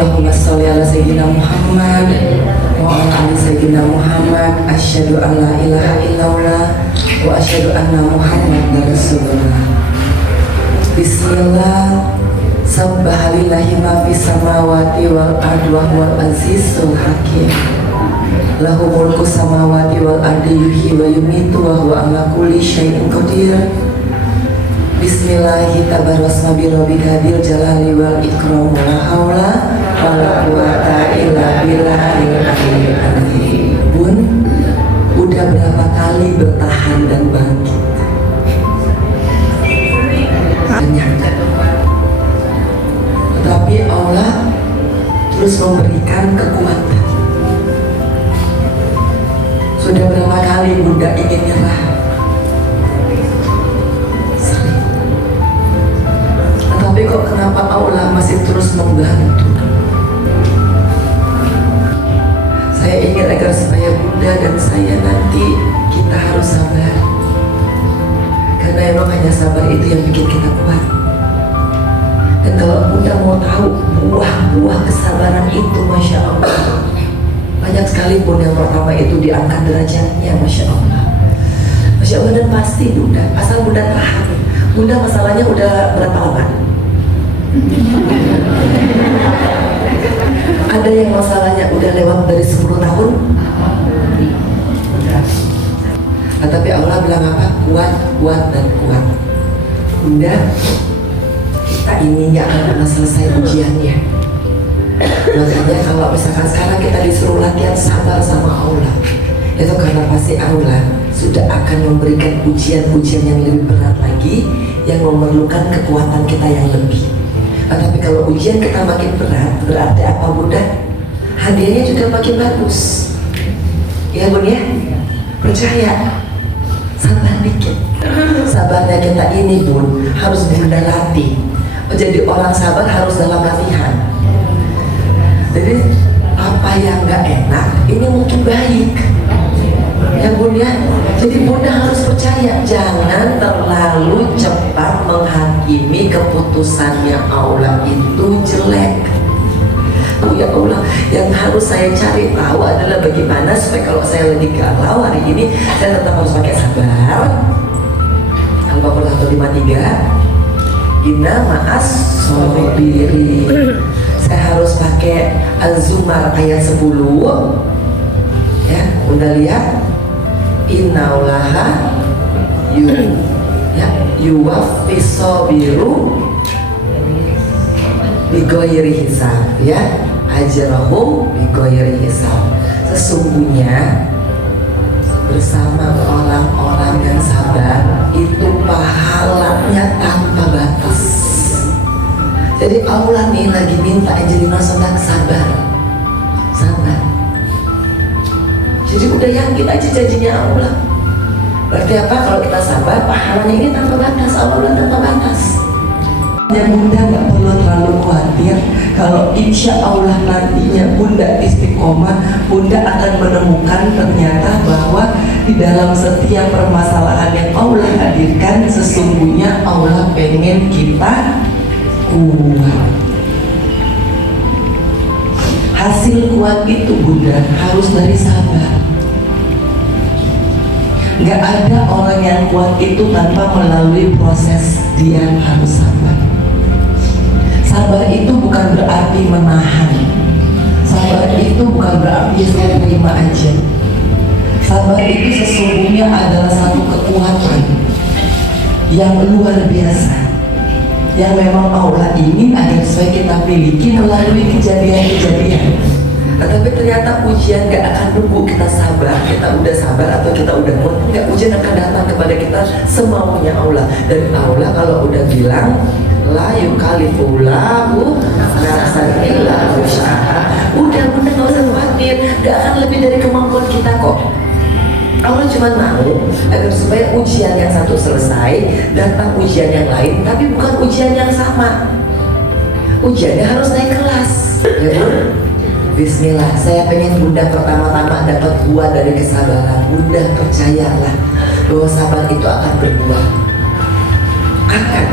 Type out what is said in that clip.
Allahumma sholli ala sayyidina Muhammad wa ala ali sayyidina Muhammad. Asyhadu an la ilaha illallah wa asyhadu anna Muhammadar Rasulullah. Bismillah. Subhanallahi ma fis samawati wal ardi wa huwal azizul hakim. Lahu mulku samawati wal ardi yuhyi wa yumitu wa huwa ala kulli syai'in qadir. Bismillahi tabarasma bi rabbika bil jalali wal ikram la haula wala quwata illa billahil aliyyil azim. Bun, udah berapa kali bertahan dan bangkit? Banyak. Tetapi Allah terus memberikan kekuatan. Sudah berapa kali Bunda ingin nyerah? Tapi kok kenapa Allah masih terus membantu? Saya ingin agar supaya Bunda dan saya nanti kita harus sabar. Karena emang hanya sabar itu yang bikin kita kuat. Dan kalau Bunda mau tahu buah-buah kesabaran itu, Masya Allah, banyak sekali pun. Yang pertama itu diangkat derajatnya, Masya Allah. Masya Allah. Dan pasti Bunda, asal Bunda tahan. Bunda masalahnya udah berapa lama? Ada yang masalahnya udah lewat dari 10 tahun. Nah, tapi Allah bilang apa? Kuat, kuat, dan kuat. Bunda, kita ini gak akan pernah selesai ujiannya. Makanya kalau misalkan sekarang kita disuruh latihan sabar sama Allah, itu karena pasti Allah sudah akan memberikan ujian-ujian yang lebih berat lagi, yang memerlukan kekuatan kita yang lebih. Tapi kalau ujian kita makin berat, berarti apa Bunda? Hadiahnya juga makin bagus. Ya Bun ya? Percaya. Sabar dikit. Sabarnya kita ini Bun, harus Bunda latih. Menjadi orang sabar harus dalam latihan. Jadi apa yang gak enak, ini mungkin baik. Ya Bun ya? Jadi Bunda harus percaya, jangan terlalu cepat menghakimi keputusannya Allah itu jelek. Oh ya Allah, yang harus saya cari tahu adalah bagaimana supaya kalau saya lagi galau hari ini, saya tetap harus pakai sabar. Al-Baqarah 153, Inna ma'as sobiri. Saya harus pakai Az-Zumar ayat 10. Ya, Bunda lihat, Innallaha yuwaffis sabiru bighairi hisab, ya, ajrahum bighairi hisab. Sesungguhnya bersama orang-orang yang sabar itu pahalanya tanpa batas. Jadi Allah nih lagi minta Angelina Sondang sabar. Sabar. Jadi udah yakin aja janjinya Allah. Berarti apa? Kalau kita sabar, pahalanya ini tanpa batas. Allah tanpa batas. Ya Bunda nggak perlu terlalu khawatir. Kalau insya Allah nantinya Bunda istiqomah, Bunda akan menemukan ternyata bahwa di dalam setiap permasalahan yang Allah hadirkan, sesungguhnya Allah pengen kita kuat. Hasil kuat itu Bunda harus dari sabar. Gak ada orang yang kuat itu tanpa melalui proses dia harus sabar. Sabar itu bukan berarti menahan. Sabar itu bukan berarti saya terima aja. Sabar itu sesungguhnya adalah satu kekuatan yang luar biasa, yang memang Allah ingin agar supaya kita miliki melalui kejadian-kejadian. Tapi ternyata ujian gak akan nunggu kita sabar, kita udah sabar atau kita udah kuat. Enggak, ujian akan datang kepada kita semaunya Allah. Dan Allah kalau udah bilang la yukallifullahu nafsan illa wus'aha, udah Bunda gak usah khawatir, gak akan lebih dari kemampuan kita kok. Allah cuma mau agar supaya ujian yang satu selesai, datang ujian yang lain, tapi bukan ujian yang sama. Ujiannya harus naik kelas. Ya Bun? Bismillah, saya pengen Bunda pertama-tama dapat buah dari kesabaran. Bunda percayalah bahwa sabar itu akan berbuah. Akan.